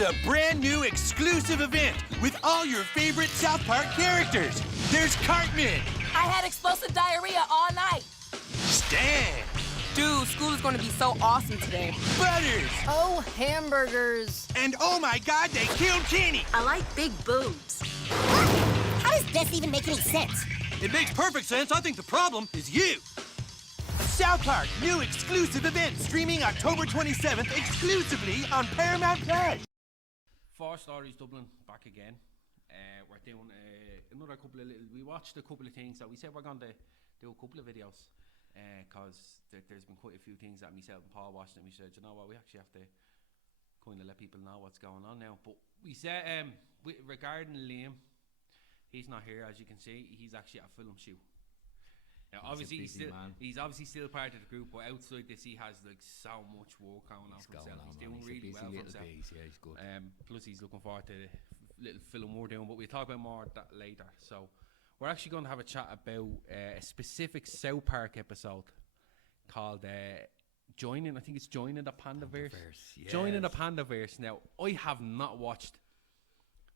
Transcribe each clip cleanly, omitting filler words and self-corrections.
It's a brand new exclusive event with all your favorite South Park characters. There's Cartman. I had explosive diarrhea all night. Stan. Dude, school is going to be so awesome today. Butters. Oh, hamburgers. And oh my God, they killed Kenny. I like big boobs. How does this even make any sense? It makes perfect sense. I think the problem is you. South Park, new exclusive event streaming October 27th exclusively on Paramount Plus. 4 Stories Dublin back again. We're doing another couple of we watched a couple of things that we said we're going to do a couple of videos because there's been quite a few things that myself and Paul watched and we said, you know what, we actually have to kind of let people know what's going on now. But we said regarding Liam, he's not here, as you can see. He's actually at a film shoot. Now, obviously, he's obviously still part of the group, but outside this, he has like so much work going on for himself. He's doing really well for himself. Yeah, he's good. Plus, he's looking forward to the little film we're doing, but we'll talk about more of that later. So, we're actually going to have a chat about a specific South Park episode called Joining. I think it's Joining the Panderverse. Yes. Joining the Panderverse. Now, I have not watched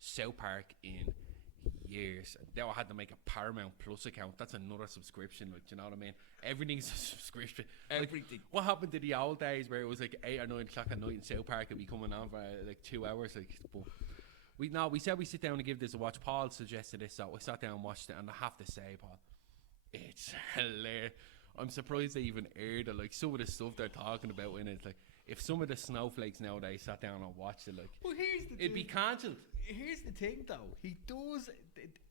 South Park in years. Now I had to make a Paramount Plus account. That's another subscription, like, do you know what I mean? Everything's a subscription. Everything. Like, what happened to the old days where it was like 8 or 9 o'clock at night in South Park and be coming on for like 2 hours? Like, but we said we sit down and give this a watch. Paul suggested this, so I sat down and watched it, and I have to say, Paul, it's hilarious. I'm surprised they even aired it. Like, some of the stuff they're talking about in it, like, if some of the snowflakes nowadays sat down and watched it, like, well, here's the it'd be cancelled. Here's the thing, though. He does.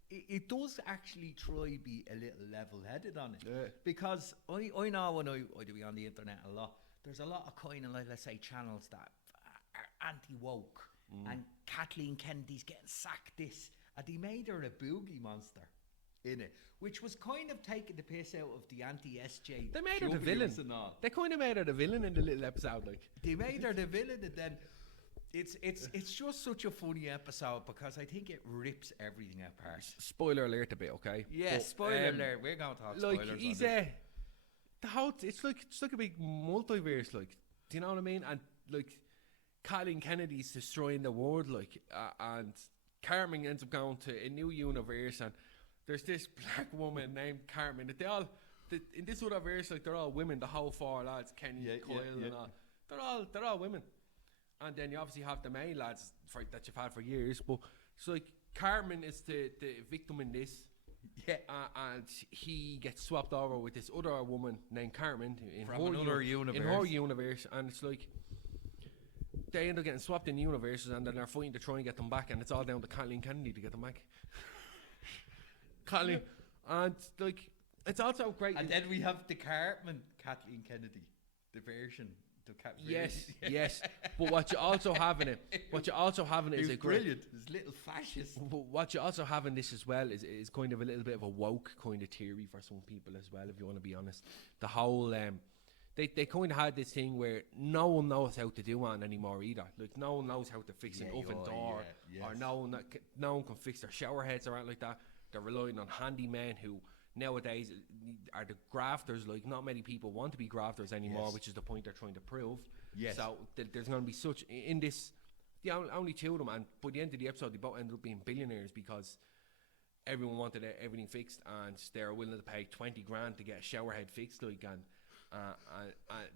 It does actually try be a little level-headed on it. Yeah. Because I know when I do be on the internet a lot, there's a lot of kind of, like, let's say, channels that are anti-woke. And Kathleen Kennedy's getting sacked this. And they made her a boogie monster in it, which was kind of taking the piss out of the anti-SJ. They made her the villain. They kind of made her the villain in the little episode, like. They made her the villain, and then it's just such a funny episode because I think it rips everything apart. Spoiler alert a bit, okay? Yeah, but, spoiler alert. We're going to talk like, spoilers. He's the whole it's like a big multiverse, like. Do you know what I mean? And like, Kathleen Kennedy's destroying the world, like, and Carmen ends up going to a new universe, and there's this black woman named Carmen that in this other verse, like, they're all women. The whole 4 lads, Kenny, Kyle, and all, they're all women. And then you obviously have the main lads that you've had for years, but it's like Carmen is the victim in this, and he gets swapped over with this other woman named Carmen in her universe, and it's like they end up getting swapped in universes, and then they're fighting to try and get them back, and it's all down to Kathleen Kennedy to get them back. Kathleen, and like, it's also great. And then we have the Kathleen Kennedy, the version. Yes. But what you also have in it, is a brilliant. This little fascist. But what you also have in this as well is kind of a little bit of a woke kind of theory for some people as well, if you want to be honest. The whole they kind of had this thing where no one knows how to do one anymore either. Like, no one knows how to fix an oven door, or no one can fix their shower heads or anything like that. They're relying on handymen who nowadays are the grafters. Like, not many people want to be grafters anymore, which is the point they're trying to prove. So there's going to be such in this. Only 2 of them, and by the end of the episode, they both ended up being billionaires because everyone wanted everything fixed, and they're willing to pay 20 grand to get a shower head fixed. Like, and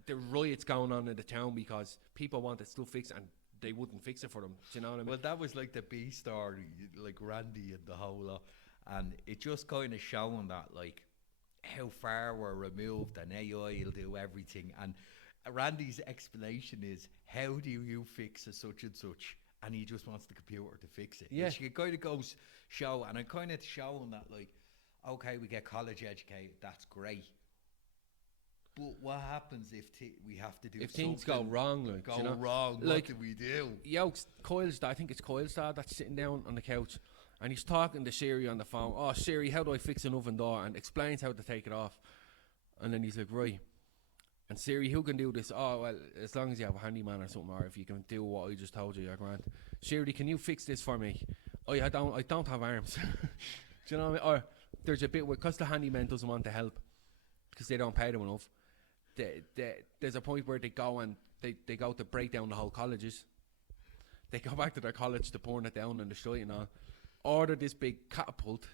the riots going on in the town because people wanted stuff fixed and they wouldn't fix it for them. Do you know what I mean? Well, that was like the B story, like Randy and the whole lot. And it just kind of showing that, like, how far we're removed and AI will do everything. And Randy's explanation is, how do you fix a such and such? And he just wants the computer to fix it. Yeah. It kind of goes show, and I'm kind of showing that, like, okay, we get college educated, that's great. But what happens if we have to do if something? things go wrong, like, go you know? wrong, like, what do we do? I think it's Kyle's dad that's sitting down on the couch, and he's talking to Siri on the phone. Oh, Siri, how do I fix an oven door? And explains how to take it off. And then he's like, right. And Siri, who can do this? Oh, well, as long as you have a handyman or something, or if you can do what I just told you, you're grand. Siri, can you fix this for me? Oh, I don't have arms. Do you know what I mean? Or there's a bit where, because the handyman doesn't want to help, because they don't pay them enough, there's a point where they go and they go to break down the whole colleges. they go back to their college to burn it down in the street and all. Order this big catapult,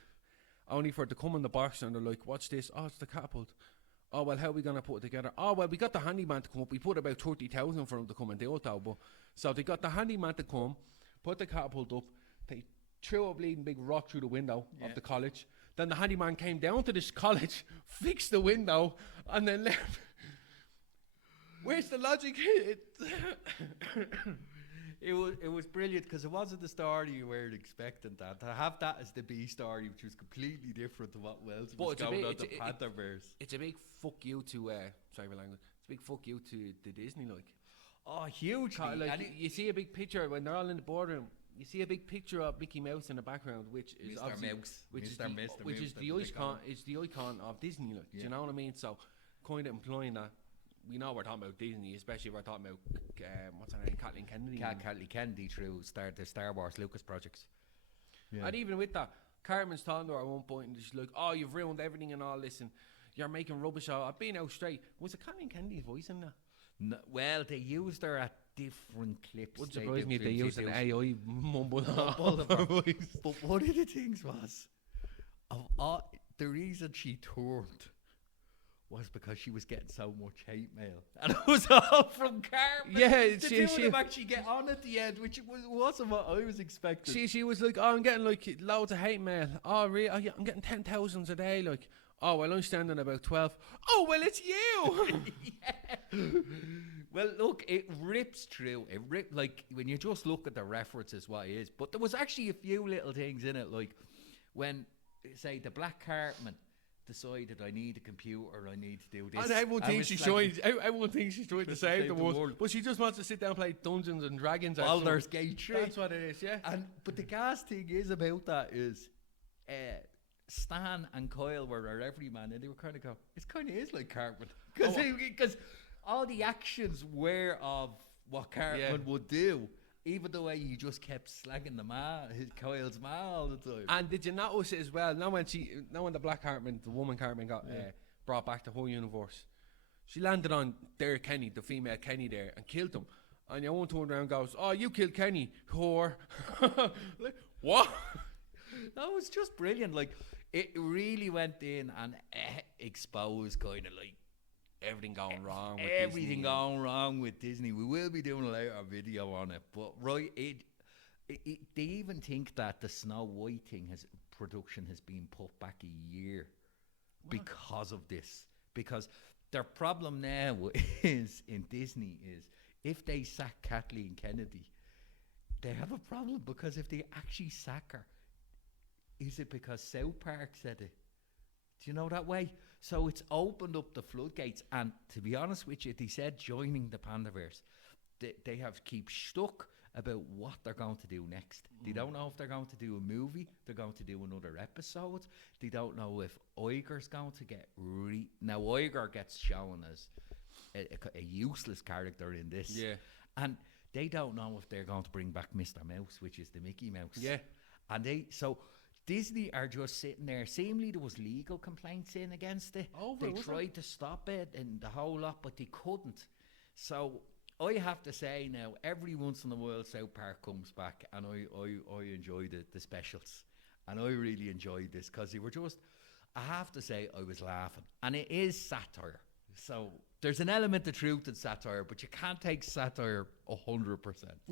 only for it to come in the box, and they're like, "What's this?" "Oh, it's the catapult." "Oh, well, how are we gonna put it together?" "Oh, well, we got the handyman to come up. We put about 30,000 for him to come and do it, though." But so they got the handyman to come, put the catapult up. They threw a bleeding big rock through the window of the college. Then the handyman came down to this college, fixed the window, and then left. Where's the logic? It was brilliant because it wasn't the story you weren't expecting. That to have that as the B story, which was completely different to what else was going on the Panderverse. It's a big fuck you to sorry for language. It's a big fuck you to the Disney, like. Oh, huge! Like you see a big picture when they're all in the boardroom. You see a big picture of Mickey Mouse in the background, which is Mr. obviously Mouse, which Mr. is the icon. It's the icon of Disney. Like, do you know what I mean? So, kind of implying that we know we're talking about Disney, especially if we're talking about what's her name, Kathleen Kennedy. Kathleen Kennedy through the Star Wars Lucas projects. Yeah. And even with that, Carmen's talking to her at one point, and she's like, "Oh, you've ruined everything and all this, and you're making rubbish out. I've been out straight." Was it Kathleen Kennedy's voice in that? No, well, they used her at different clips. Wouldn't surprise me if they used an AI mumble voice. But one of the things was, the reason she turned was because she was getting so much hate mail, and it was all from Carmen. Yeah, the two of them actually get on at the end, which wasn't what I was expecting. She was like, "Oh, I'm getting like loads of hate mail. Oh, really? Oh, yeah, I'm getting 10,000 a day. Like, oh, well, I'm standing about 12. Oh, well, it's you." Yeah. Well, look, it rips through. Like when you just look at the references, what it is. But there was actually a few little things in it, like when, say, the Black Cartman decided, "I need a computer, I need to do this." And everyone thinks she's trying. Everyone thinks she's trying to save the world, but she just wants to sit down and play Dungeons and Dragons. Baldur's Gate 3. That's what it is, yeah. But the gas thing is about that is, Stan and Kyle were our everyman, and they were kind of go, "It kind of is like Cartman," because all the actions were of what Cartman would do. Even the way he just kept slagging Kyle's ma all the time. And did you notice it as well? Now when the Black Cartman, the woman Cartman got brought back to her universe, she landed on their Kenny, the female Kenny there, and killed him. And your one turned around and goes, "Oh, you killed Kenny, whore." Like, what? That was just brilliant. Like, it really went in and exposed kind of like everything going wrong with everything Disney. going wrong with Disney. We will be doing a later video on it, but they even think that the Snow White production has been put back a year because of this. Because their problem now is in Disney is if they sack Kathleen Kennedy, they have a problem, because if they actually sack her, is it because South Park said it? Do you know that way? So it's opened up the floodgates, and to be honest with you, they said joining the Panderverse, they have keep stuck about what they're going to do next. They don't know if they're going to do a movie, they're going to do another episode. They don't know if Iger's going to get now Iger gets shown as a useless character in this. Yeah. And they don't know if they're going to bring back Mr. Mouse, which is the Mickey Mouse. Yeah. And Disney are just sitting there. Seemingly there was legal complaints in against it. They tried to stop it and the whole lot, but they couldn't. So I have to say now, every once in a while South Park comes back, and I enjoy the specials. And I really enjoyed this, because they were just, I have to say, I was laughing. And it is satire. So there's an element of truth in satire, but you can't take satire 100%.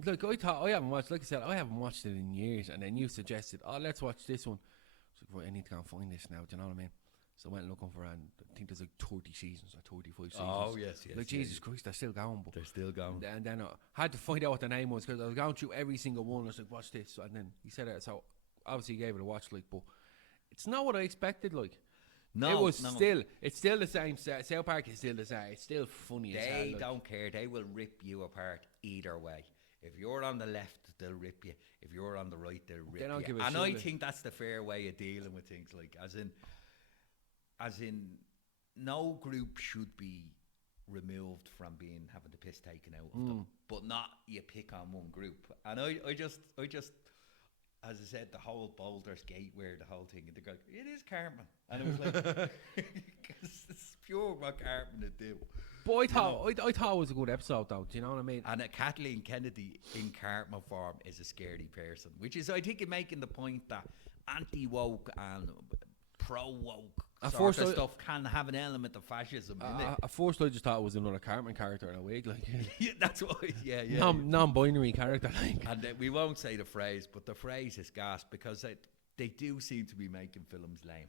Like, I thought, I haven't watched, like I said, I haven't watched it in years, and then you suggested, "Oh, let's watch this one." I was like, right, I need to go and find this now, do you know what I mean? So I went looking for it, and I think there's like 30 seasons or 35 seasons. Oh, yes. Like, Jesus Christ, they're still going. But They're still going. And then I had to find out what the name was, because I was going through every single one. I was like, "Watch this." And then he said it, so obviously he gave it a watch, like, but it's not what I expected, like. No, it's still the same. South Park is still the same. It's still funny as hell. They don't care. They will rip you apart either way. If you're on the left, they'll rip you. If you're on the right, they'll rip They don't you. give a And shit, I like. think that's the fair way of dealing with things. Like, as in, no group should be removed from having the piss taken out of them, but not you pick on one group. And I just, as I said, the whole Baldur's Gate, where the whole thing, and they go, "It is Cartman," and it was like, because it's pure what Cartman would do. But I thought it was a good episode, though. Do you know what I mean? And Kathleen Kennedy in Cartman form is a scary person, which is, I think, making the point that anti-woke and pro-woke sort of stuff can have an element of fascism in it. At first, I just thought it was another Cartman character in a wig, like Yeah, that's what. Yeah. non-binary character, like. And we won't say the phrase, but the phrase is gas because they do seem to be making films lame.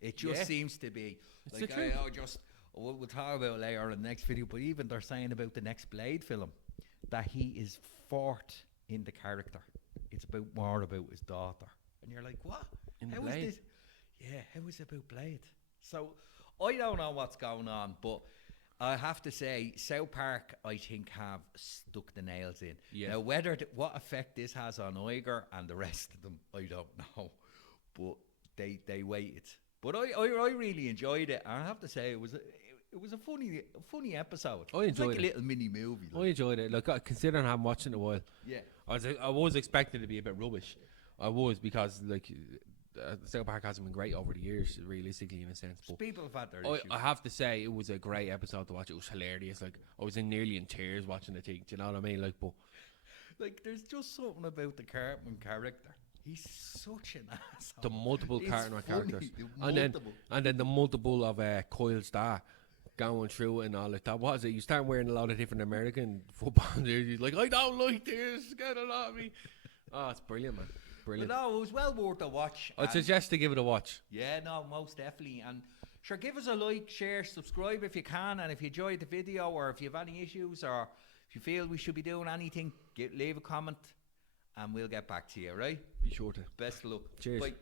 It just seems to be It's like the truth. we'll talk about it later in the next video. But even they're saying about the next Blade film that he is fort in the character. It's more about his daughter, and you're like, what? In How Blade? is this? Yeah, how is it about Blade? So I don't know what's going on, but I have to say, South Park, I think, have stuck the nails in. Yeah. Now, what effect this has on Uyghur and the rest of them, I don't know. But they waited. But I really enjoyed it. And I have to say, it was a funny episode. I enjoyed like a little mini movie. I enjoyed it. Look, considering I'm watching it a while, Yeah. I was expecting it to be a bit rubbish. I was, because like South Park hasn't been great over the years, realistically, in a sense. But People have had their issues. I have to say, it was a great episode to watch. It was hilarious. Like, I was nearly in tears watching the thing. Do you know what I mean? Like, but Like, there's just something about the Cartman character. He's such an asshole. the multiple He's Cartman funny, characters, the and multiple. then the multiple of Kyle Starr going through it and all like that. What is it? You start wearing a lot of different American football jerseys. Like, I don't like this. Get it off me. Oh, it's brilliant, man. But Brilliant. no, it was well worth a watch. I'd and- suggest to give it a watch. Yeah, no, most definitely. And sure, give us a like, share, subscribe if you can. And if you enjoyed the video, or if you have any issues, or if you feel we should be doing anything, leave a comment and we'll get back to you, right? Be sure to. Best of luck. Cheers. Bye.